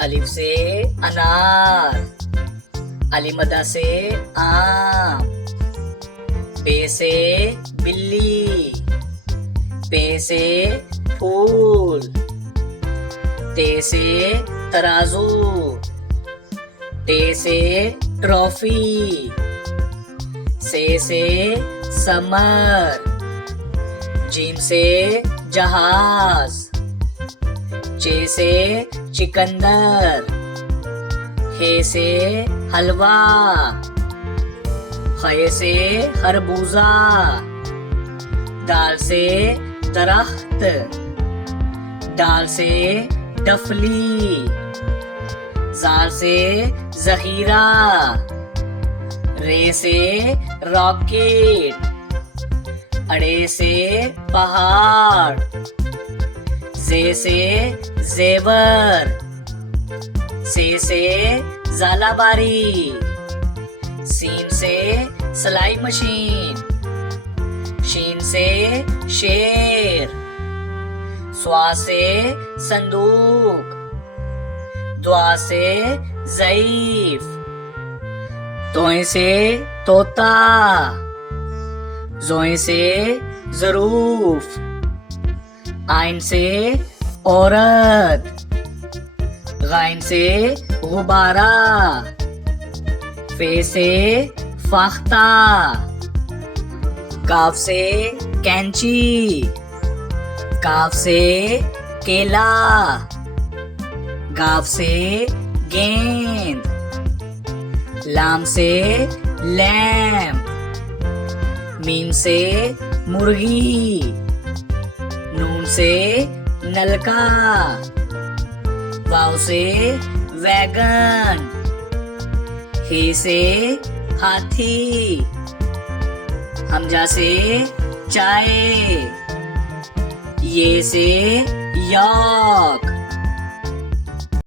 अलिफ से अनार, अलीमदा से आम, बे से बिल्ली, पे से फूल, ते से तराजू, टे से ट्रॉफी, से समर, जीम से जहाज, चे से चिकंदर, हे से हलवा, खे से खरबूजा, दाल से दरख्त, दाल से डफली, जार से जखीरा, रे से रॉकेट, अड़े से पहाड़, जे से जेवर, से जालाबारी, सीन से सिलाई मशीन, शीन से शेर, स्वा से संदूक, द्वा से ज़ईफ, तोय से तोता, जोय से ज़रूफ, आइन से औरत, गाइन से गुब्बारा, फे से फाख्ता, काफ से कैंची, काफ से केला, गाफ से गेंद, लाम से लैम्प, मीम से मुर्गी, नून से नलका, वाव से वैगन, हे से हाथी, हमजा से चाय, ये से यॉक,